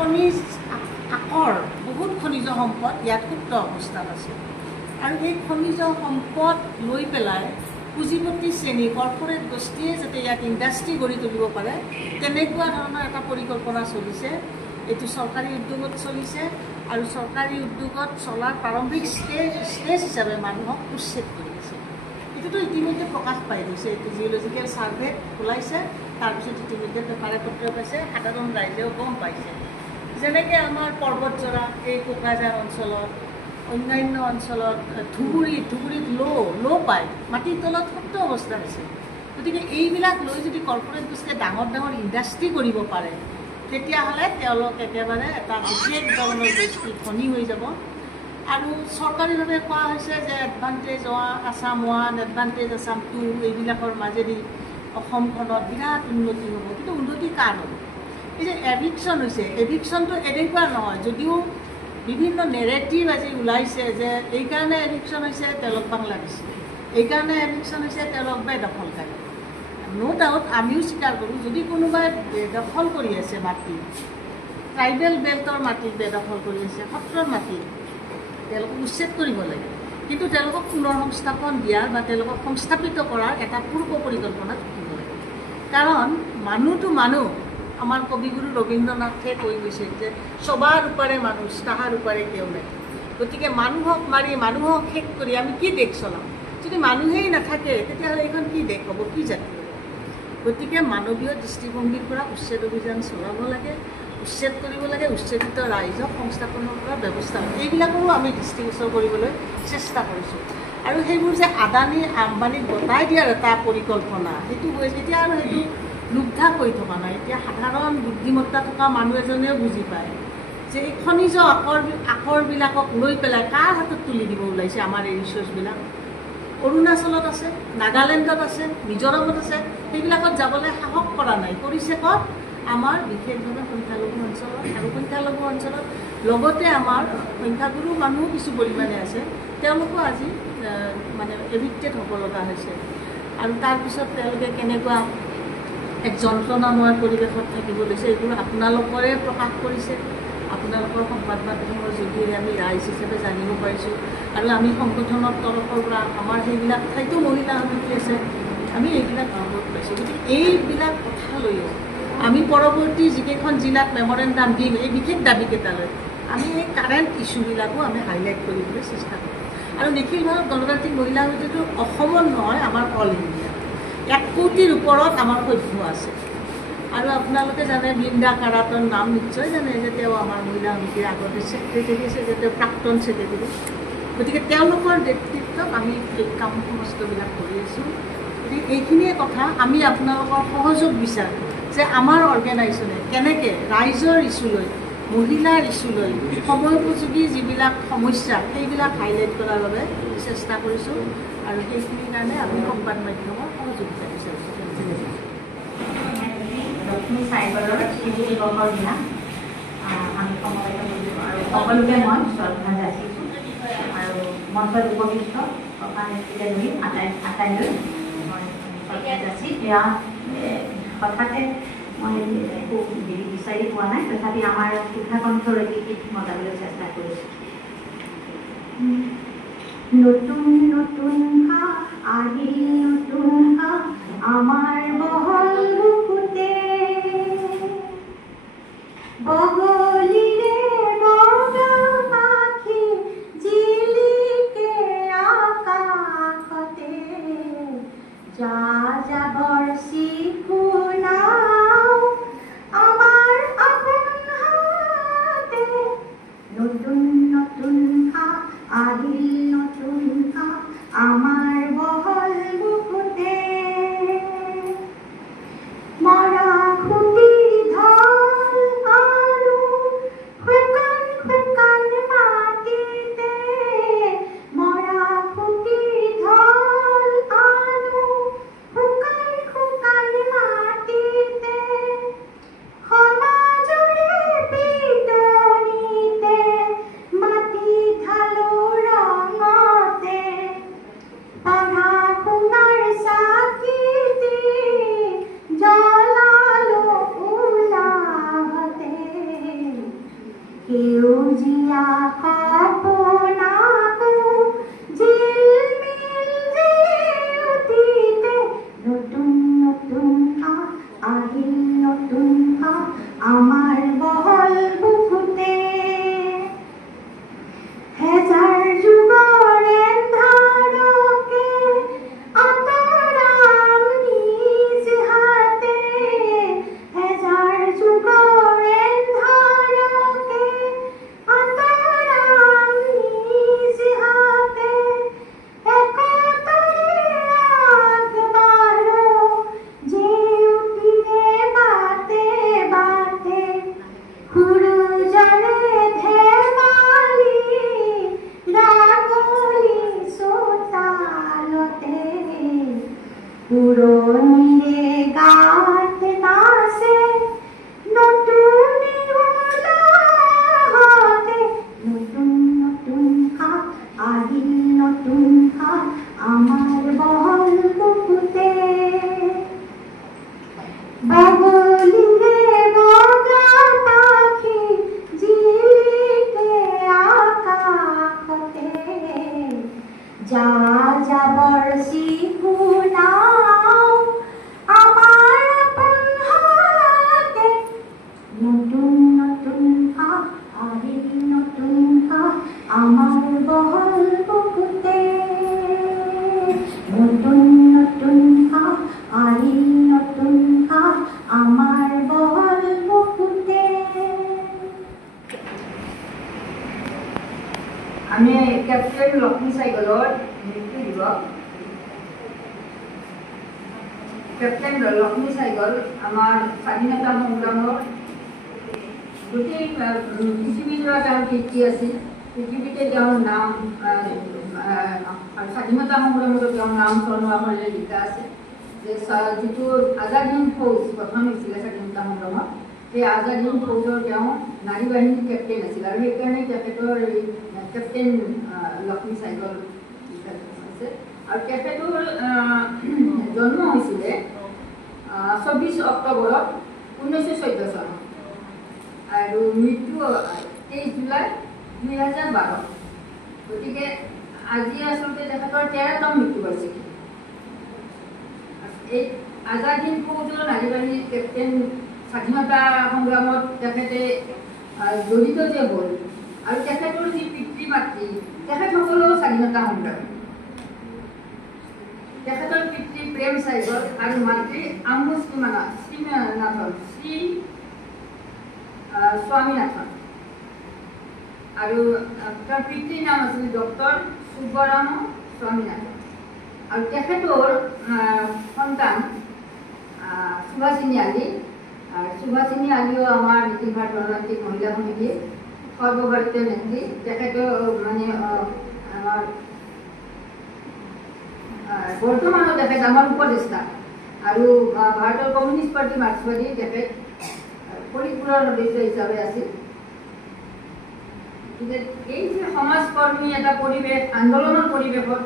খনিজ আকৰ বহুত খনিজ সম্পদ ইয়াত সুপ্ত অৱস্থাত আছে আৰু এই খনিজ সম্পদ লৈ পেলাই পুঁজিপতি শ্ৰেণী কৰ্পৰেট গোষ্ঠীয়ে যাতে ইয়াত ইণ্ডাষ্ট্ৰী গঢ়ি তুলিব পাৰে তেনেকুৱা ধৰণৰ এটা পৰিকল্পনা চলিছে। এইটো চৰকাৰী উদ্যোগত চলিছে আৰু চৰকাৰী উদ্যোগত চলাৰ প্ৰাৰম্ভিক ষ্টেজ হিচাপে মানুহক উচ্ছেদ কৰি আছে। এইটোতো ইতিমধ্যে প্ৰকাশ পাই গৈছে, এইটো জিঅ'লজিকেল ছাৰ্ভে ওলাইছে, তাৰপিছত ইতিমধ্যে পেপাৰে পত্ৰে পাইছে, সাধাৰণ ৰাইজেও গম পাইছে। যেনেকৈ আমাৰ পৰ্বতজৰা এই কোকৰাঝাৰ অঞ্চলত, অন্যান্য অঞ্চলত ধুবুৰীত ল' পায়, মাটিৰ তলত সুপ্ত অৱস্থাত আছে। গতিকে এইবিলাক লৈ যদি কৰ্পৰেট গোষ্ঠীয়ে ডাঙৰ ডাঙৰ ইণ্ডাষ্ট্ৰী কৰিব পাৰে তেতিয়াহ'লে তেওঁলোক একেবাৰে এটা বিশেষ ধৰণৰ গোষ্ঠী ধনী হৈ যাব। আৰু চৰকাৰীভাৱে কোৱা হৈছে যে এডভান্টেজ আছাম 1, এডভান্টেজ আছাম 2 এইবিলাকৰ মাজেদি অসমখনত বিৰাট উন্নতি হ'ব। কিন্তু উন্নতি কাৰ হ'ব? এই যে এভিকশ্যন হৈছে, এভিকশ্যনটো এনেকুৱা নহয়, যদিও বিভিন্ন নেৰেটিভ আজি ওলাইছে যে এইকাৰণে এভিকশ্যন হৈছে তেওঁলোক বাংলাদেশী, এইকাৰণে এভিকশ্যন হৈছে তেওঁলোক বেদখলকাৰী। ন' ডাউট আমিও স্বীকাৰ কৰোঁ, যদি কোনোবাই বেদখল কৰি আছে মাটি, ট্ৰাইবেল বেল্টৰ মাটি বেদখল কৰি আছে, সত্ৰৰ মাটি, তেওঁলোকক উচ্ছেদ কৰিব লাগে। কিন্তু তেওঁলোকক পুনৰ সংস্থাপন দিয়াৰ বা তেওঁলোকক সংস্থাপিত কৰাৰ এটা পূৰ্ব পৰিকল্পনা থাকিব লাগে। কাৰণ মানুহটো মানুহ, আমাৰ কবিগুৰু ৰবীন্দ্ৰনাথে কৈ গৈছে যে সবাৰ ওপৰে মানুহ, তাহাৰ ওপৰে কেউ নাই। গতিকে মানুহক মাৰি মানুহক শেষ কৰি আমি কি দেশ চলাম? যদি মানুহেই নাথাকে তেতিয়াহ'লে এইখন কি দেশ হ'ব, কি জাতি হ'ব? গতিকে মানৱীয় দৃষ্টিভংগীৰ পৰা উচ্ছেদ অভিযান চলাব লাগে, উচ্ছেদ কৰিব লাগে, উচ্ছেদিত ৰাইজক সংস্থাপনৰ পৰা ব্যৱস্থা লাগে। এইবিলাকৰো আমি দৃষ্টিগোচৰ কৰিবলৈ চেষ্টা কৰিছোঁ। আৰু সেইবোৰ যে আদানী আম্বানীক গতাই দিয়াৰ এটা পৰিকল্পনা, সেইটো হৈছে এতিয়া আৰু সেইটো লুব্ধা কৰি থকা নাই। এতিয়া সাধাৰণ বুদ্ধিমত্তা থকা মানুহ এজনেও বুজি পায় যে এই খনিজ আকৰবিলাকক লৈ পেলাই কাৰ হাতত তুলি দিব ওলাইছে আমাৰ এই ৰিচোৰ্চবিলাক। অৰুণাচলত আছে, নাগালেণ্ডত আছে, মিজোৰামত আছে, সেইবিলাকত যাবলৈ সাহস কৰা নাই। কৰিছে ক'ত? আমাৰ বিশেষভাৱে সংখ্যালঘু অঞ্চলত। আৰু সংখ্যালঘু অঞ্চলত লগতে আমাৰ সংখ্যাগুৰু মানুহো কিছু পৰিমাণে আছে, তেওঁলোকো আজি মানে এভিক্টেড হ'ব লগা হৈছে। আৰু তাৰপিছত তেওঁলোকে কেনেকুৱা এক যন্ত্ৰণাময় পৰিৱেশত থাকিব লৈছে, এইবোৰ আপোনালোকৰে প্ৰকাশ কৰিছে, আপোনালোকৰ সংবাদ মাধ্যমৰ যোগেৰে আমি ৰাইজ হিচাপে জানিব পাৰিছোঁ। আৰু আমি সংগঠনৰ তৰফৰ পৰা আমাৰ সেইবিলাক ঠাইতো মহিলা সমিতি আছে, আমি এইবিলাক অনুভৱ পাইছোঁ। গতিকে এইবিলাক কথা লৈও আমি পৰৱৰ্তী যিকেইখন জিলাত মেমৰেণ্ডাম দিম এই বিশেষ দাবীকেইটালৈ আমি এই কাৰেণ্ট ইছ্যুবিলাকো আমি হাইলাইট কৰিবলৈ চেষ্টা কৰিম। আৰু নিখিল ভাৰত গণতান্ত্ৰিক মহিলা সমিতিটো অসমত নহয়, আমাৰ অল ইণ্ডিয়া 1 কোটিৰ ওপৰত আমাৰ সভ্য আছে। আৰু আপোনালোকে জানে বৃন্দা কাৰাটৰ নাম নিশ্চয় জানে যে তেওঁ আমাৰ মহিলা সমিতিৰ আগতে ছেক্ৰেটেৰী আছে, যে তেওঁ প্ৰাক্তন ছেক্ৰেটেৰী। গতিকে তেওঁলোকৰ নেতৃত্বত আমি এই কাম সমস্তবিলাক কৰি আছোঁ। গতিকে এইখিনিয়ে কথা, আমি আপোনালোকৰ সহযোগ বিচাৰোঁ যে আমাৰ অৰ্গেনাইজেশ্যনে কেনেকৈ ৰাইজৰ ইছ্যুলৈ, মহিলাৰ ইছ্যুলৈ সময়োপযোগী যিবিলাক সমস্যা সেইবিলাক হাইলাইট কৰাৰ বাবে চেষ্টা কৰিছোঁ। আৰু সেইখিনিৰ কাৰণে আমি সংবাদ মাধ্যমৰ সহযোগিতা বিচাৰিছোঁ। লক্ষ্মী চাইবাৰৰ শিশু দিৱসৰ দিনা আমি সমবেত কৰিছোঁ আৰু সকলোকে মই শ্ৰদ্ধা যাচিছোঁ। আৰু মঞ্চত উপস্থিত সভানেত্ৰীকে ধৰি আটাইলৈ মই শ্ৰদ্ধা যাচি, এয়া হঠাতে মই একো বিচাৰি পোৱা নাই, তথাপি আমাৰ শিক্ষাকণ্ঠৰ গীত মজাবলৈ চেষ্টা কৰিছোঁ। নতুন নতুন আহিল নতুন আমাৰ বহল বুকুতে, বগলীৰে বগা পাখি জিলিকে আকাশতে, যা যাবৰ চিকুনাও আমাৰ আপোন হাতে, নতুন নতুন আহিল নতুন আমাৰ বহল বুকুতে, মৰা খুটি ঢল আৰু সেউজীয়া সপোনাকো জিলমিল জেউতিতে নতুন নতুন আহিল নতুন আমাৰ বহল বুকুতে হেজাৰ যুগৰ এন্ধাৰকে আঁতৰাম নিজ হাতে হেজাৰ যুগৰ এন্ধাৰকে আঁতৰাম নিজ হাতে একতাৰে আগবাঢ়ো জেউতিৰে বাটে বাটে সুৰুজৰে ধেমালি ৰাগলি চোতালতে পুৰণিৰে গাত নাচে নতুন উলাহতে নতুন নতুন আহিল নতুন আমাৰ বহল বুকুতে বগলীৰে বগা পাখি জিলিকে আকাশতে যা যাবৰ চিকুনাও আমাৰ আপোন হাতে নতুন নতুন আহিল নতুন আমাৰ বহল বুকুতে নতুন নতুন আহিল নতুন আমাৰ বহল বুকুতে আমি ক্যাপ্টেন লক্ষ্মী সাইকেলৰ মৃত্যু দিৱস ক্যাপ্টেন লক্ষ্মী সাইকেল আমাৰ স্বাধীনতা সংগ্ৰামৰ গোটেই পৃথিৱীজোৰা তেওঁৰ কীৰ্তি আছিল পৃথিৱীতে তেওঁৰ নাম স্বাধীনতা সংগ্ৰামতো তেওঁৰ নাম স্বৰ্ণাক্ষৰেৰে লিখা আছে যে যিটো আজাদ হিন্দ ফৌজ গঠন হৈছিলে স্বাধীনতা সংগ্ৰামত সেই আজাদ হিন্দ ফৌজৰ তেওঁ নাৰী বাহিনীৰ কেপ্টেইন আছিল আৰু সেইকাৰণে তেখেতৰ এই কেপ্টেইন লক্ষ্মী সাইকেল আছে আৰু তেখেতৰ জন্ম হৈছিলে 24 অক্টোবৰত 1914 চনত আৰু মৃত্যু 23 জুলাই 2012 গতিকে আজি আচলতে তেখেতৰ 13তম মৃত্যু বাৰ্ষিকী এই আজাদ হিন্দ ফৌজৰ নাৰী বাহিনীৰ কেপ্টেইন স্বাধীনতা সংগ্ৰামত তেখেতে জড়িত যে হ'ল আৰু তেখেতৰ যি পিতৃ মাতৃ তেখেতসকলেও স্বাধীনতা সংগ্ৰামী তেখেতৰ পিতৃ প্ৰেম সাইকেল আৰু মাতৃ আম্বু শ্ৰীনাথন স্বামীনাথন আৰু তাৰ পিতৃৰ নাম আছিল ডক্টৰ সুব্বৰাম স্বামীনাথন আৰু তেখেতৰ সন্তান সুভাষিনী আলী সুভাষিনী আলীও আমাৰ নিখিল ভাৰত গণতান্ত্ৰিক মহিলা সমিতিৰ সৰ্বভাৰতীয় নেত্ৰী তেখেতেও মানে আমাৰ বৰ্তমানো তেখেত আমাৰ উপদেষ্টা আৰু ভাৰতৰ কমিউনিষ্ট পাৰ্টি মাৰ্ক্সবাদী তেখেত পৰিপূৰণ সদস্য হিচাপে আছিল এই যে সমাজকৰ্মী এটা পৰিৱেশ আন্দোলনৰ পৰিৱেশত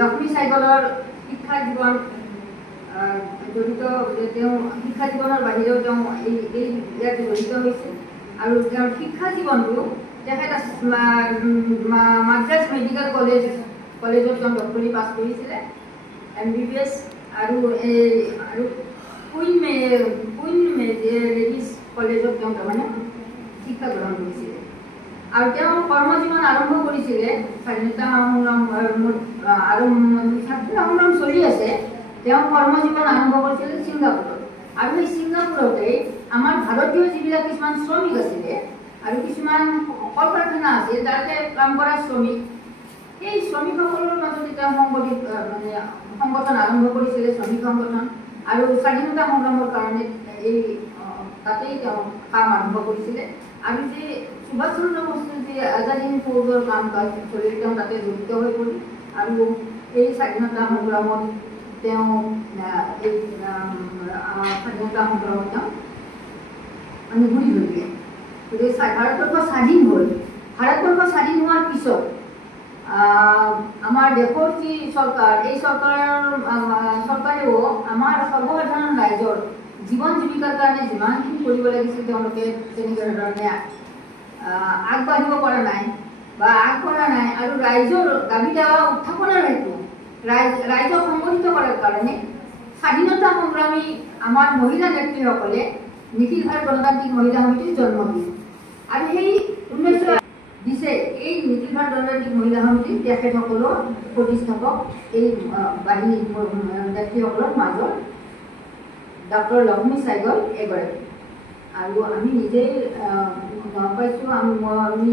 লক্ষ্মী সাইকেলৰ শিক্ষা জীৱন জড়িত তেওঁ শিক্ষা জীৱনৰ বাহিৰেও তেওঁ এই ইয়াত জড়িত হৈছিল আৰু তেওঁৰ শিক্ষা জীৱনটো তেখেত মাদ্ৰাজ মেডিকেল কলেজত তেওঁ ডক্টৰী পাছ কৰিছিলে MBBS আৰু কুইন লেডিজ কলেজত তেওঁ তাৰমানে শিক্ষা গ্ৰহণ কৰিছিলে আৰু তেওঁ কৰ্মজীৱন আৰম্ভ কৰিছিলে স্বাধীনতা সংগ্ৰাম চলি আছে তেওঁ কৰ্মজীৱন আৰম্ভ কৰিছিলে ছিংগাপুৰত আৰু সেই ছিংগাপুৰতে আমাৰ ভাৰতীয় যিবিলাক কিছুমান শ্ৰমিক আছিলে আৰু কিছুমান কল কাৰখানা আছিল তাতে কাম কৰা শ্ৰমিক এই শ্ৰমিকসকলৰ মাজতে তেওঁ সংগঠন আৰম্ভ কৰিছিলে শ্ৰমিক সংগঠন আৰু স্বাধীনতা সংগ্ৰামৰ কাৰণে এই তাতেই তেওঁ কাম আৰম্ভ কৰিছিলে আৰু যে সুভাষ চন্দ্ৰ বসুৰ যে আজাদ হিন্দ ফৌজৰ কাম কাজ চলি তেওঁ তাতে জড়িত হৈ পৰিল আৰু এই স্বাধীনতা সংগ্ৰামত তেওঁ এই স্বাধীনতা সংগ্ৰামত তেওঁ গুৰি ধৰিলে গতিকে ভাৰতবৰ্ষ স্বাধীন হ'ল ভাৰতবৰ্ষ স্বাধীন হোৱাৰ পিছত আমাৰ দেশৰ যি চৰকাৰ এই চৰকাৰেও আমাৰ সৰ্বসাধাৰণ ৰাইজৰ জীৱন জীৱিকাৰ কাৰণে যিমানখিনি কৰিব লাগিছিল তেওঁলোকে তেনেকৈ ধৰণে আগবাঢ়িব পৰা নাই বা আগবঢ়া নাই আৰু ৰাইজৰ দাবী দাৱা উত্থাপনৰ হেতু ৰাইজক সংগঠিত কৰাৰ কাৰণে স্বাধীনতা সংগ্ৰামী আমাৰ মহিলা নেত্ৰীসকলে নিখিল ভাৰত গণতান্ত্ৰিক মহিলা সমিতিৰ জন্ম দিয়ে আৰু সেই 19 দিছে এই নিখিল ভাৰত গণতান্ত্ৰিক মহিলা সমিতিৰ তেখেতসকলৰ প্ৰতিষ্ঠাপক এই বাহিনী নেত্ৰীসকলৰ মাজত ডক্টৰ লক্ষ্মী সাইগল এগৰাকী আৰু আমি নিজেই গম পাইছোঁ আমি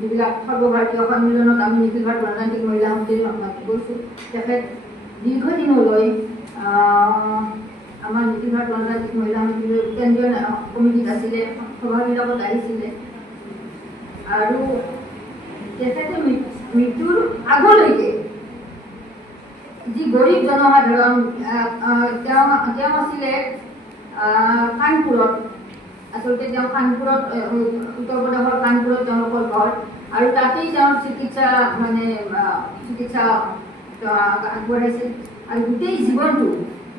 যিবিলাক সৰ্বভাৰতীয় সন্মিলনত আমি নিখিল ভাৰত গণতান্ত্ৰিক মহিলা সমিতিৰ গৈছোঁ তেখেত দীৰ্ঘদিনলৈ আমাৰ নিখিল ভাৰত গণতান্ত্ৰিক মহিলা সমিতিৰ কেন্দ্ৰীয় কমিটিত আছিলে সভাবিলাকত আহিছিলে আৰু তেখেতে মৃত্যুৰ আগলৈকে যি গৰীব জনসাধাৰণ তেওঁ আছিলে কানপুৰত আচলতে তেওঁ কানপুৰত উত্তৰ প্ৰদেশৰ কানপুৰত তেওঁলোকৰ ঘৰ আৰু তাতেই তেওঁৰ চিকিৎসা আগবঢ়াইছিল আৰু গোটেই জীৱনটো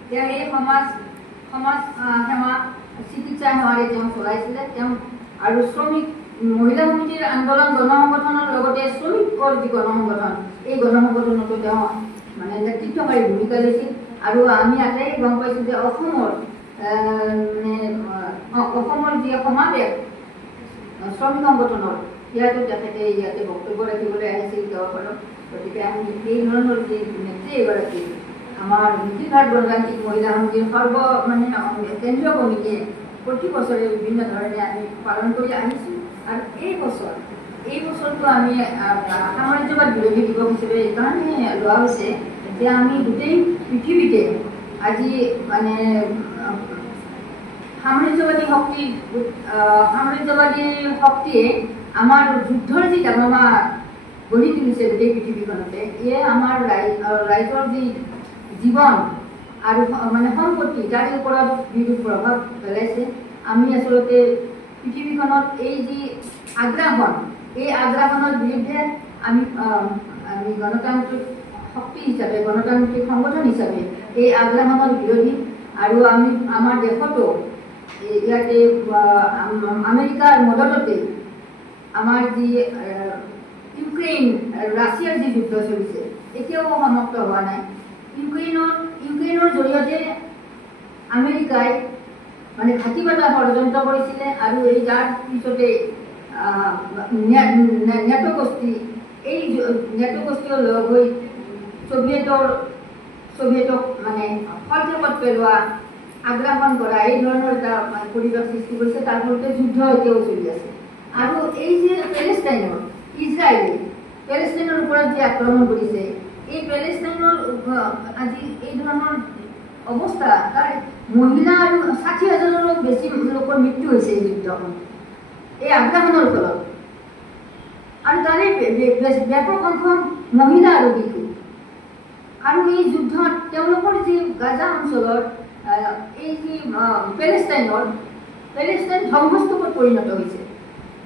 তেওঁ এই সমাজ সেৱা চিকিৎসা সেৱাৰে তেওঁ চলাইছিলে তেওঁ আৰু শ্ৰমিক মহিলা সমিতিৰ আন্দোলন গণসংগঠনৰ লগতে শ্ৰমিকৰ যি গণসংগঠন এই গণসংগঠনতো তেওঁ নেতৃত্বকাৰী ভূমিকা লৈছিল আৰু আমি ইয়াতে গম পাইছোঁ যে অসমৰ যি সমাৱেশ শ্ৰমিক সংগঠনৰ ইয়াতো তেখেতে ইয়াতে বক্তব্য ৰাখিবলৈ আহিছিল গাঁওখনত গতিকে আমি এই ধৰণৰ যি নেত্ৰী এগৰাকী আমাৰ নিখিল ভাৰত গণতান্ত্ৰিক মহিলা সমিতিৰ কেন্দ্ৰীয় কমিটিয়ে প্ৰতি বছৰে বিভিন্ন ধৰণে আমি পালন কৰি আহিছোঁ আৰু এই বছৰটো আমি সাম্ৰাজ্যবাদ বিৰোধী দিৱস হিচাপে এইকাৰণে লোৱা হৈছে যে আমি গোটেই পৃথিৱীতে আজি সাম্ৰাজ্যবাদী শক্তিয়ে আমাৰ যুদ্ধৰ যি ডাঙমা গঢ়ি তুলিছে গোটেই পৃথিৱীখনতে ইয়ে আমাৰ ৰাইজৰ যি জীৱন আৰু সম্পত্তি তাৰ ওপৰত বিৰূপ প্ৰভাৱ পেলাইছে আমি আচলতে পৃথিৱীখনত এই যি আগ্ৰাসন এই আগ্ৰাসনৰ বিৰুদ্ধে আমি গণতান্ত্ৰিক শক্তি হিচাপে গণতান্ত্ৰিক সংগঠন হিচাপে এই আগ্ৰাসনৰ বিৰোধী আৰু আমি আমাৰ দেশতো ইয়াতে আমেৰিকাৰ মদততে আমাৰ যি ইউক্ৰেইন ৰাছিয়াৰ যি যুদ্ধ চলিছে এতিয়াও সমাপ্ত হোৱা নাই ইউক্ৰেইনৰ জৰিয়তে আমেৰিকাই ঘাটিবাটা ষড়যন্ত্ৰ কৰিছিলে আৰু এই যাৰ পিছতে নেটো গোষ্ঠীও লগ হৈ ছভিয়েটক ফলপ্ৰসূ পেলোৱা আগ্ৰাসন কৰা এই ধৰণৰ এটা পৰিৱেশ সৃষ্টি কৰিছে তাৰ ফলতে যুদ্ধ এতিয়াও চলি আছে আৰু এই যে ইজৰাইলে পেলেষ্টাইনৰ ওপৰত যে আক্ৰমণ কৰিছে এই পেলেষ্টাইনৰ আজি এই ধৰণৰ অৱস্থা তাৰ মহিলা আৰু 60,000ৰো বেছি লোকৰ মৃত্যু হৈছে এই যুদ্ধখন এই আগ্ৰাসনৰ ফলত আৰু তাৰে ব্যাপক অংশ মহিলা আৰু শিশু আৰু এই যুদ্ধত তেওঁলোকৰ যি গাজা অঞ্চলৰ এই যি পেলেষ্টাইন ধ্বংসস্তূপত পৰিণত হৈছে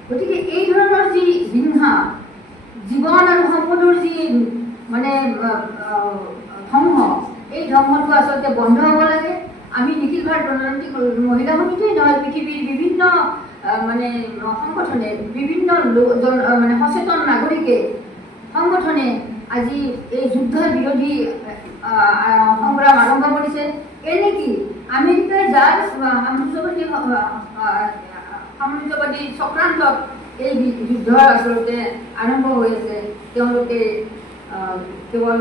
গতিকে এই ধৰণৰ যি হিংসা জীৱন আৰু সম্পদৰ যি ধ্বংস এই ধ্বংসটো আচলতে বন্ধ হ'ব লাগে আমি নিখিল ভাৰত গণতান্ত্ৰিক মহিলা সমিতিয়ে নহয় পৃথিৱীৰ বিভিন্ন সংগঠনে বিভিন্ন সচেতন নাগৰিকে সংগঠনে আজি এই যুদ্ধৰ বিৰোধী সংগ্ৰাম আৰম্ভ কৰিছে এনেকি আমেৰিকাই যাৰ সাম্ৰাজ্যবাদী চক্ৰান্তত এই যুদ্ধ আচলতে আৰম্ভ হৈ আছে তেওঁলোকে কেৱল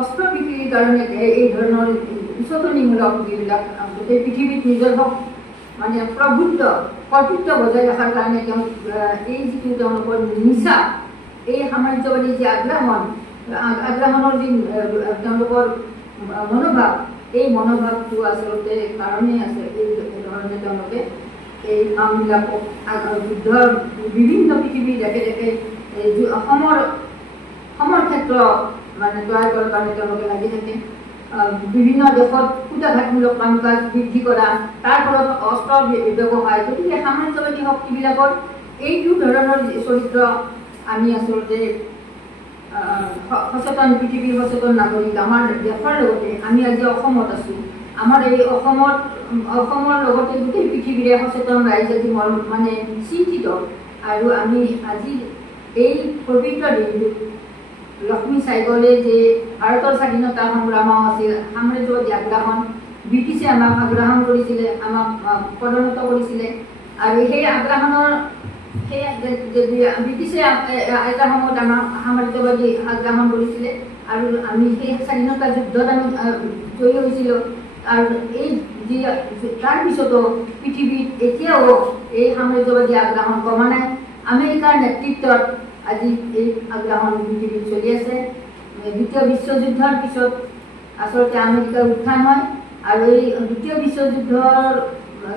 অস্ত্ৰ বিক্ৰীৰ কাৰণে এই ধৰণৰ উচতনিমূলক যিবিলাক গোটেই পৃথিৱীত নিজৰ প্ৰভুত্ব কৰ্তৃত্ব বজাই ৰখাৰ কাৰণে এই যিটো তেওঁলোকৰ নিচা এই সাম্ৰাজ্যবাদী যি আগ্ৰাসনৰ যি তেওঁলোকৰ মনোভাৱ এই মনোভাৱটো আচলতে কাৰণেই আছে এই ধৰণে তেওঁলোকে এই কামবিলাকক যুদ্ধৰ বিভিন্ন পৃথিৱীৰ দেশে দেশে সমৰ ক্ষেত্ৰ তৈয়াৰ কৰাৰ কাৰণে তেওঁলোকে লাগি থাকে বিভিন্ন দেশত কূটাঘাতমূলক কাম কাজ বৃদ্ধি কৰা তাৰ ফলত অস্ত্ৰ ব্যৱসায় গতিকে সাম্ৰাজ্যবাদী শক্তিবিলাকৰ এইটো ধৰণৰ চৰিত্ৰ আমি আচলতে সচেতন পৃথিৱীৰ সচেতন নাগৰিক আমাৰ দেশৰ লগতে আমি আজি অসমত আছোঁ আমাৰ এই অসমৰ লগতে গোটেই পৃথিৱীৰে সচেতন ৰাইজ আজি চিন্তিত আৰু আমি আজি এই পবিত্ৰ দিনটোত লক্ষ্মী চাইগলে যে ভাৰতৰ স্বাধীনতা সংগ্ৰাম আছিল, সাম্ৰাজ্যবাদী আগ্ৰাসন, ব্ৰিটিছে আমাক আগ্ৰাসন কৰিছিলে, আমাক পদোন্নত কৰিছিলে। আৰু সেই আগ্ৰাসনৰ ব্ৰিটিছে এটা সময়ত আমাক সাম্ৰাজ্যবাদী আগ্ৰাসন কৰিছিলে আৰু আমি সেই স্বাধীনতা যুদ্ধত আমি জয়ী হৈছিলোঁ। আৰু এই যি তাৰপিছতো পৃথিৱীত এতিয়াও এই সাম্ৰাজ্যবাদী আগ্ৰাসন কমা নাই। আমেৰিকাৰ নেতৃত্বত আজি এই আগ্ৰাসন পৃথিৱীত চলি আছে। দ্বিতীয় বিশ্বযুদ্ধৰ পিছত আচলতে আমেৰিকাৰ উত্থান হয় আৰু এই দ্বিতীয় বিশ্বযুদ্ধৰ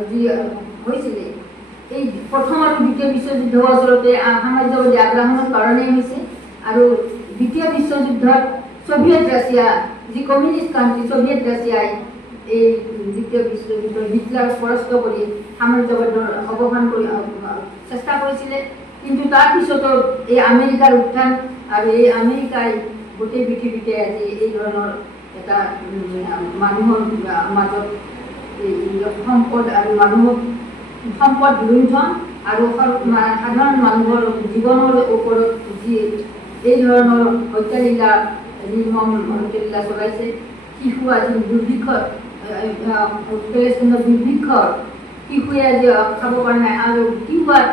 যি হৈছিলে, এই প্ৰথম আৰু দ্বিতীয় বিশ্বযুদ্ধ আচলতে সাম্ৰাজ্যবাদী আগ্ৰাসনৰ কাৰণেই হৈছে। আৰু দ্বিতীয় বিশ্বযুদ্ধত সোভিয়েট ৰাছিয়া, যি কমিউনিষ্ট কাণ্ট্ৰি সোভিয়েট ৰাছিয়াই এই দ্বিতীয় বিশ্বযুদ্ধত হিটলাৰক পৰাস্ত কৰি সাম্ৰাজ্যবাদৰ অৱসান কৰি চেষ্টা কৰিছিলে। কিন্তু তাৰপিছতো এই আমেৰিকাৰ উত্থান আৰু এই আমেৰিকাই গোটেই পৃথিৱীতে আজি এই ধৰণৰ এটা মানুহৰ মাজত সম্পদ আৰু মানুহক সম্পদ লুণ্ঠন আৰু সাধাৰণ মানুহৰ জীৱনৰ ওপৰত যি এই ধৰণৰ হত্যালীলা, নিৰ্মম হত্যালীলা চলাইছে। শিশু আজি দুৰ্ভিক্ষত, পেলেষ্টাইনৰ দুৰ্ভিক্ষৰ শিশুৱে আজি খাব পৰা নাই। আৰু কিউবাত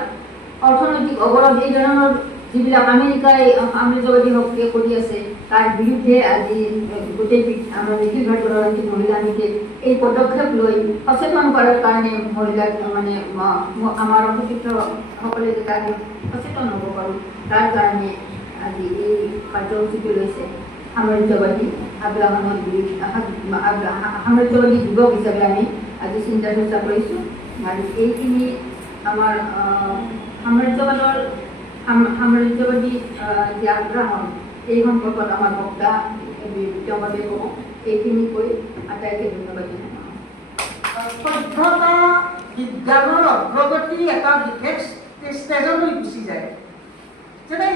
অৰ্থনৈতিক অৱৰোধ, এই ধৰণৰ যিবিলাক আমেৰিকাই সাম্ৰাজ্যবাদী শক্তিয়ে কৰি আছে তাৰ বিৰুদ্ধে আজি গোটেই আমাৰ নিখিল ভাৰতীয় ৰাজনৈতিক মহিলানীকে এই পদক্ষেপ লৈ সচেতন কৰাৰ কাৰণে মহিলাক মানে আমাৰ সতীৰ্থসকলে যে তাক সচেতন হ'ব পাৰোঁ তাৰ কাৰণে আজি এই কাৰ্যসূচীটো লৈছে। সাম্ৰাজ্যবাদী আগ্ৰাসনৰ সাম্ৰাজ্যবাদী যুৱক হিচাপে আমি আজি চিন্তা চৰ্চা কৰিছোঁ। আৰু এইখিনি আমাৰ সাম্ৰাজ্যবাদী যি আগ্ৰাসন এই সম্পৰ্কত আমাৰ বক্তা বিতংভাৱে ক'ব। এইখিনি কৈ আটাইকে ধন্যবাদ জনাওঁ। সভ্যতা বিজ্ঞানৰ অগ্ৰগতি এটা বিশেষ ষ্টেজলৈ গুচি যায়। যেনে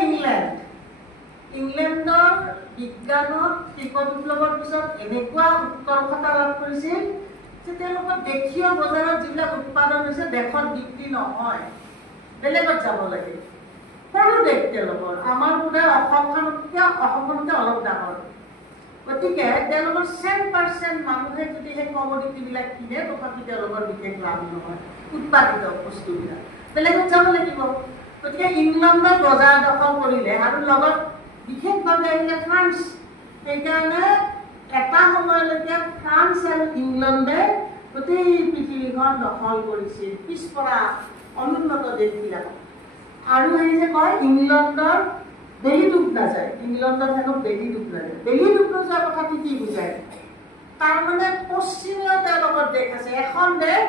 ইংলেণ্ডৰ বিজ্ঞানত শিল্প বিপ্লৱৰ পিছত এনেকুৱা উৎকৰ্ষতা লাভ কৰিছিল যে তেওঁলোকৰ দেশীয় বজাৰত যিবিলাক উৎপাদন হৈছে দেশত বিক্ৰী নহয়, বেলেগত যাব লাগে। সৰু দেশ তেওঁলোকৰ, আমাৰ বোধে অসমখনতকৈ অলপ ডাঙৰ। গতিকে তেওঁলোকৰ 10% মানুহে যদি সেই কমোডিটিবিলাক কিনে তথাপি তেওঁলোকৰ বিশেষ লাভ নহয়, উৎপাদিত বস্তুবিলাক বেলেগত যাব লাগিব। গতিকে ইংলেণ্ডৰ বজাৰ দখল কৰিলে আৰু লগত বিশেষভাৱে আহিলে ফ্ৰান্স। সেইকাৰণে এটা সময়লৈকে ফ্ৰান্স আৰু ইংলেণ্ডে গোটেই পৃথিৱীখন দখল কৰিছিল, পিছপৰা অনুন্নত দেশবিলাকক। আৰু এই যে কয় ইংলেণ্ডৰ বেলি ডুব নাযায়, ইংলেণ্ডত হেনো বেলি ডুব নাযায়। বেলি ডুব নোযোৱা কথাটো কি বুজায়? তাৰমানে পশ্চিমীয় তেওঁলোকৰ দেশ আছে, এখন দেশ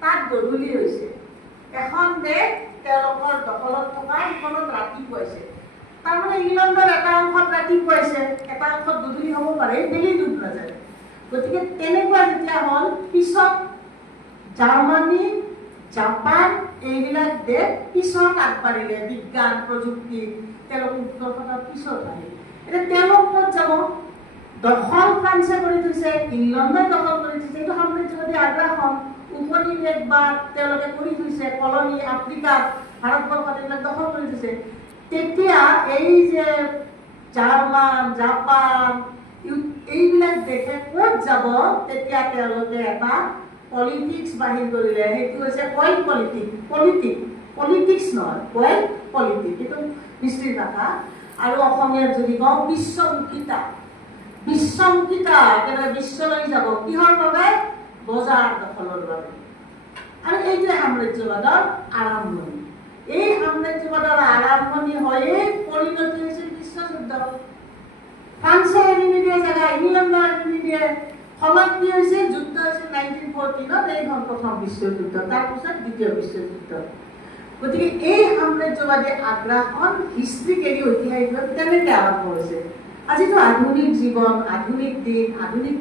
তাত গধূলি হৈছে, এখন দেশ তেওঁলোকৰ দখলত থকা সেইখনত ৰাতিপুৱাইছে। তাৰমানে ইংলেণ্ডৰ এটা অংশত ৰাতিপুৱাইছে, এটা অংশত গধূলি হ'ব পাৰে, বেলি ডুব নাযায়। গতিকে তেনেকুৱা যেতিয়া হ'ল, পিছত জাৰ্মানী, জাপান এইবিলাক দেশ পিছত আগবাঢ়িলে বিজ্ঞান প্ৰযুক্তি, তেওঁলোক উৎকৰ্ষতাৰ পিছত আহিল। এতিয়া তেওঁলোক ক'ত যাব? দখল ফ্ৰান্সে কৰি থৈছে, ইংলেণ্ডে দখল কৰি থৈছে, এইটো সাম্ৰাজ্যবাদী আগ্ৰাসন। উপনিবেশ বা তেওঁলোকে কৰি থৈছে, কলনী আফ্ৰিকাত, ভাৰতবৰ্ষত এইবিলাক দখল কৰি থৈছে। তেতিয়া এই যে জাৰ্মান, জাপান এইবিলাক দেশে ক'ত যাব? তেতিয়া তেওঁলোকে এটা পলিটিক্স বাহিৰ কৰিলে, সেইটো হৈছে ৱৰ্ল্ড পলিটিক্স নহয়, ৱৰ্ল্ড পলিটিক্স। এইটো হিষ্ট্ৰীৰ ভাষা। আৰু অসমীয়াত যদি কওঁ বিশ্বমুখিতা, একেবাৰে বিশ্বলৈ যাব। কিহৰ বাবে? বজাৰ দখলৰ বাবে। আৰু এইটোৱে সাম্ৰাজ্যবাদৰ আৰম্ভণি। এই সাম্ৰাজ্যবাদৰ আৰম্ভণি হৈয়ে পৰিণতি হৈছিল বিশ্বযুদ্ধ। ফ্ৰান্সে এৰি নিদিয়ে জেগা, ইংলেণ্ডে এৰি নিদিয়ে। ফলত কি হৈছে? যুদ্ধ হৈছিল 1914 এইখন প্ৰথম বিশ্বযুদ্ধ, তাৰপিছত দ্বিতীয় বিশ্বযুদ্ধ। গতিকে এই সাম্ৰাজ্যবাদী আগ্ৰাসন হিষ্ট্ৰিকেলি ঐতিহাসিকভাৱে তেনেকৈ আৰম্ভ হৈছে। আজিতো আধুনিক জীৱন, আধুনিক দিন, আধুনিক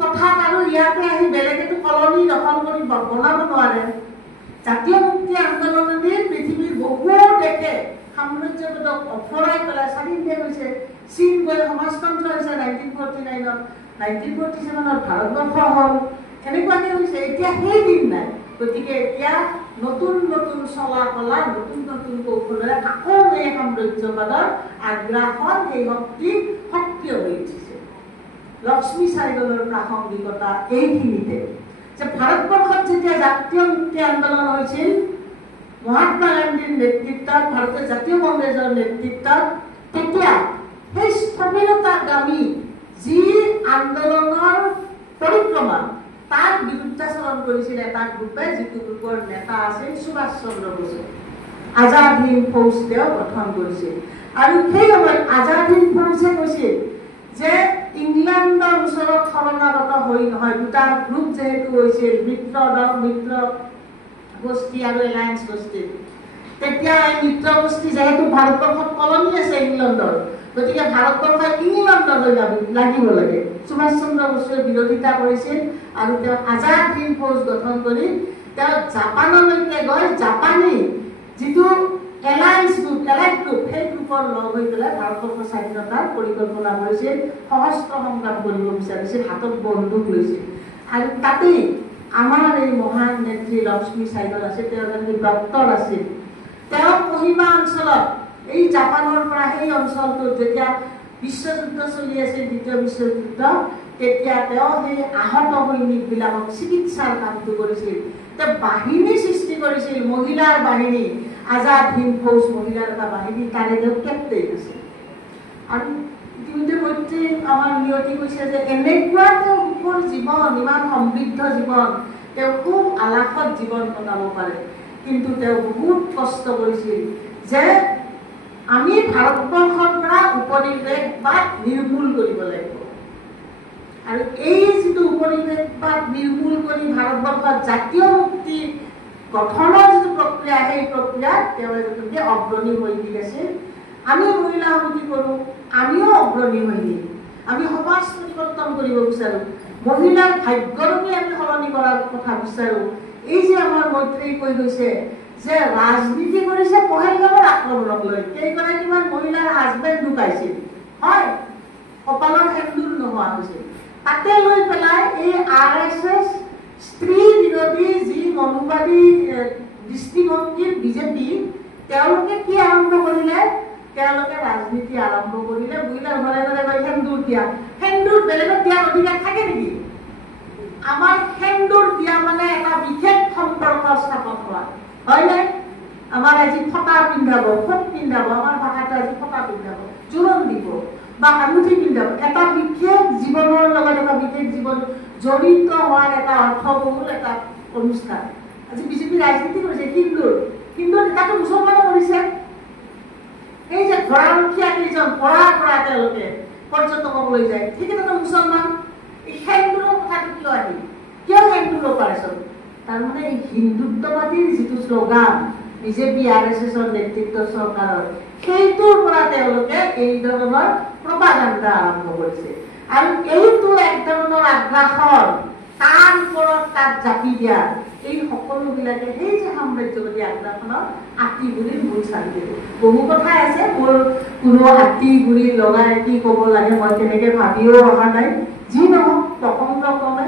কথাত আৰু ইয়াতে আহি বেলেগেতো কলনী দখল কৰি বনাব নোৱাৰে। জাতীয় মুক্তি আন্দোলনেদি পৃথিৱীৰ বহু দেশে সাম্ৰাজ্যবাদক অফৰাই পেলাই স্বাধীন দেশ হৈছে। চীন গৈ সমাজতন্ত্ৰ হৈছে 1949, 1947 ভাৰতবৰ্ষ হ'ল। এনেকুৱাকৈ হৈছে। এতিয়া সেই দিন নাই। গতিকে এতিয়া নতুন নতুন চলা কলা নতুন নতুন কৌশলেৰে আকৌ এই সাম্ৰাজ্যবাদৰ আগ্ৰাসন সেই শক্তি সক্ৰিয় হৈ উঠিছে। লক্ষ্মী চাইগলৰ প্ৰাসংগিকতা এইখিনিতে যে ভাৰতবৰ্ষত যেতিয়া জাতীয় মুক্তি আন্দোলন হৈছিল মহাত্মা গান্ধীৰ নেতৃত্বত ভাৰতীয় জাতীয় কংগ্ৰেছৰ নেতৃত্বত তেতিয়া সেই স্থবিৰতাগামী যি আন্দোলনৰ পৰিক্ৰমা তাৰ বিৰুদ্ধাচৰণ কৰিছিল এটা গ্ৰুপে, যিটো গ্ৰুপৰ নেতা আছিল সুভাষ চন্দ্ৰ বসু। আজাদ হিন্দ ফৌজ তেওঁ গঠন কৰিছিল আৰু সেই সময়ত আজাদ হিন্দ ফৌজে কৈছিল যে ইংলেণ্ডৰ ওচৰত শৰণাগত হৈ নহয়, দুটা গ্ৰুপ যেহেতু হৈছিল মিত্ৰ গোষ্ঠী আৰু এলায়েন্স গোষ্ঠী, তেতিয়া এই মিত্ৰ গোষ্ঠী যেহেতু ভাৰতবৰ্ষত কলনী আছে ইংলেণ্ডৰ, গতিকে ভাৰতবৰ্ষই ইংলেণ্ডৰ হৈ লাগিব লাগে। সুভাষ চন্দ্ৰ বসুৱে বিৰোধিতা কৰিছিল আৰু তেওঁ আজাদ হিন্দ ফৌজ গঠন কৰি তেওঁ জাপানলৈকে গৈ জাপানী যিটো এলায়েন্স গ্ৰুপ সেই গ্ৰুপৰ লগ হৈ পেলাই ভাৰতবৰ্ষৰ স্বাধীনতাৰ পৰিকল্পনা কৰিছিল, সশস্ত্ৰ সংগ্ৰাম কৰিব বিচাৰিছিল, হাতত বন্দুক লৈছিল। আৰু তাতেই আমাৰ এই মহান নেত্ৰী লক্ষ্মী চাইগল আছে, তেওঁ এগৰাকী ডক্তৰ আছিল। তেওঁ কহিমা অঞ্চলত এই জাপানৰ পৰা সেই অঞ্চলটোত যেতিয়া বিশ্বযুদ্ধ চলি আছিল, দ্বিতীয় বিশ্বযুদ্ধ, তেতিয়া তেওঁ সেই আহত সৈনিকবিলাকক চিকিৎসাৰ কামটো কৰিছিল। তেওঁ বাহিনী সৃষ্টি কৰিছিল, মহিলাৰ বাহিনী, আজাদ হিন্দ ফৌজ মহিলাৰ এটা বাহিনী, তাৰে তেওঁ কেপ্টেইন আছিল। আৰু ইতিমধ্যে মৈত্ৰী আমাৰ নিয়তি কৈছে যে এনেকুৱা তেওঁ সুখৰ জীৱন, ইমান সমৃদ্ধ জীৱন, তেওঁ খুব আলাসত জীৱন কটাব পাৰে, কিন্তু তেওঁ বহুত কষ্ট কৰিছিল যে আমি ভাৰতবৰ্ষৰ পৰা উপনিৱেশবাদ নিৰ্মূল কৰিব লাগিব। আৰু এই যিটো উপনিৱেশবাদ নিৰ্মূল কৰি ভাৰতবৰ্ষত জাতীয় মুক্তি গঠনৰ যিটো প্ৰক্ৰিয়া, সেই প্ৰক্ৰিয়াত তেওঁ এগৰাকী অগ্ৰণী সৈনিক আছিল। আমি মহিলা সমিতি কৰোঁ, আমিও অগ্ৰণী সৈনিক। আমি সমাজ পৰিৱৰ্তন কৰিব বিচাৰোঁ, মহিলাৰ ভাগ্যৰূপে আমি সলনি কৰাৰ কথা বিচাৰোঁ। এই যে আমাৰ মৈত্ৰী কৈ গৈছে যে ৰাজনীতি কৰিছে পহেলগামৰ আক্ৰমণক লৈ, কেইগৰাকীমান মহিলাৰ হাজবেণ্ড ঢুকাইছিল, হয়, কপালৰ সেন্দুৰ নোহোৱা হৈছিল। তাতে লৈ পেলাই এই RSS স্ত্ৰী বিৰোধী যি মনোবাদী দৃষ্টিভংগীৰ বিজেপি, তেওঁলোকে কি আৰম্ভ কৰিলে? তেওঁলোকে ৰাজনীতি আৰম্ভ কৰিলে, মহিলাৰ ঘৰে ঘৰে গৈ সেন্দুৰ দিয়া। সেন্দুৰ বেলেগত দিয়াৰ অধিকাৰ থাকে নেকি? আমাৰ সেন্দুৰ দিয়া মানে এটা বিশেষ সম্পৰ্ক স্থাপন হোৱা, হয় নাই? আমাৰ আজি ফটা পিন্ধাব, ফট পিন্ধাব, আমাৰ ভাষাটো আজি ফটা পিন্ধাব, জোৰণ দিব বা আঙুঠি পিন্ধাব, এটা বিশেষ জীৱনৰ লগত এটা বিশেষ জীৱন জড়িত হোৱাৰ এটা অৰ্থবহুল এটা অনুষ্ঠান। আজি বিজেপি ৰাজনীতি কৰিছে, হিন্দুৰ তাতো মুছলমানো কৰিছে। এই যে ঘোঁৰাৰখীয়া কেইজন পৰা তেওঁলোকে পৰ্যটকক লৈ যায়, ঠিক এটা মুছলমান। এই সেন্দুৰৰ কথাটো কিয় আহিল? কিয় সেন্দুৰ অপাৰেশ্যন? তাৰমানে এই হিন্দুত্ববাদীৰ যিটো শ্লোগান বিজেপি RSSৰ নেতৃত্ব চৰকাৰৰ, সেইটোৰ পৰা তেওঁলোকে এই ধৰণৰ প্ৰপাগাণ্ডা আৰম্ভ কৰিছে। আৰু এইটো এক ধৰণৰ আগ্ৰাসন, তাৰ ওপৰত তাত জাপি দিয়া, এই সকলোবিলাকে সেই যে সাম্ৰাজ্যবাদী আগ্ৰাসনৰ আঁতিগুৰিৰ মূল চাবি। বহু কথাই আছে, মোৰ কোনো আঁতিগুৰি লগাই কি ক'ব লাগে মই তেনেকে ভাবিও অহা নাই। যি নহওক প্ৰসংগক্ৰমে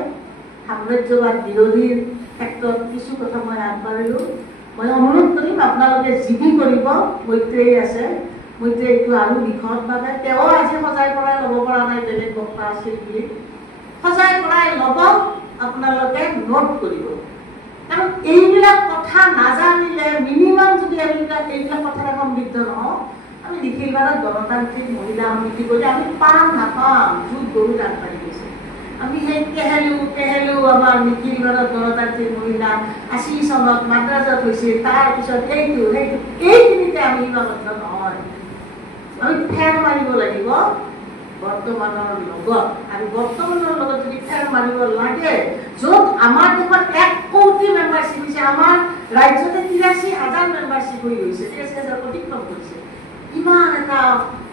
সাম্ৰাজ্যবাদ বিৰোধীৰ ক্ষেত্ৰত কিছু কথা মই আগবাঢ়িলোঁ। মই অনুৰোধ কৰিম আপোনালোকে জিবি কৰিব, মৈত্ৰেয়ী আছে, মৈত্ৰেয়ীটো আৰু বিশদভাৱে তেওঁ আজি সজাই পৰাই ল'ব পৰা নাই, বেলেগ বক্তা আছিল বুলি সজাই পৰাই ল'ব, আপোনালোকে নোট কৰিব। কাৰণ এইবিলাক কথা নাজানিলে মিনিমাম যদি এইবিলাক কথাৰে সমৃদ্ধ নহওঁ, আমি নিখিলবাৰত গণতান্ত্ৰিক মহিলা সমিতি কৰি আমি পাম নাপাম, যুগ বহুত আগবাঢ়ি গৈছে। আমি সেই কেহেলু আমাৰ নিখিলবাৰত গণতান্ত্ৰিক মহিলা ৮০ চনত মাদ্ৰাজত হৈছিল, তাৰপিছত এইখিনিতে আমি সীমাবদ্ধ নহয়। আমি ফেৰ মাৰিব লাগিব বৰ্তমানৰ লগত, আৰু বৰ্তমানৰ লগত যদি ফেৰ মাৰিব লাগে, য'ত আমাৰ দেশত ১ কোটি মেম্বাৰশ্বিপ হৈছে, আমাৰ ৰাজ্যতে ৮৩,০০০ মেম্বাৰশ্বিপ হৈ গৈছে, ৮৩,০০০ অতিক্ৰম কৰিছে। ইমান এটা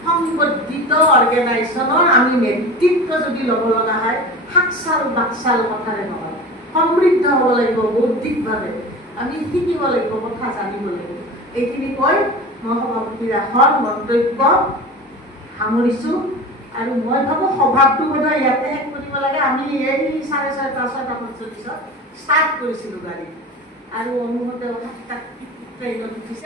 সংবদ্ধিত অৰ্গেনাইজেশ্যনৰ আমি নেতৃত্ব যদি ল'ব লগা হয়, হাকচাল বাকচাল কথাৰে নহয়, সমৃদ্ধ হ'ব লাগিব বৌদ্ধিকভাৱে, আমি শিকিব লাগিব, কথা জানিব লাগিব। এইখিনি কৈ মই সভাপতিৰ এখন মন্তব্য সামৰিছোঁ। আৰু মই ভাবোঁ সভাটো বোধহয় ইয়াতে শেষ কৰিব লাগে। আমি এই ৬:৩০, ৬:৪০ ষ্টাৰ্ট কৰিছিলোঁ গাড়ী, আৰু অনুভৱেও ট্ৰেইনত উঠিছে।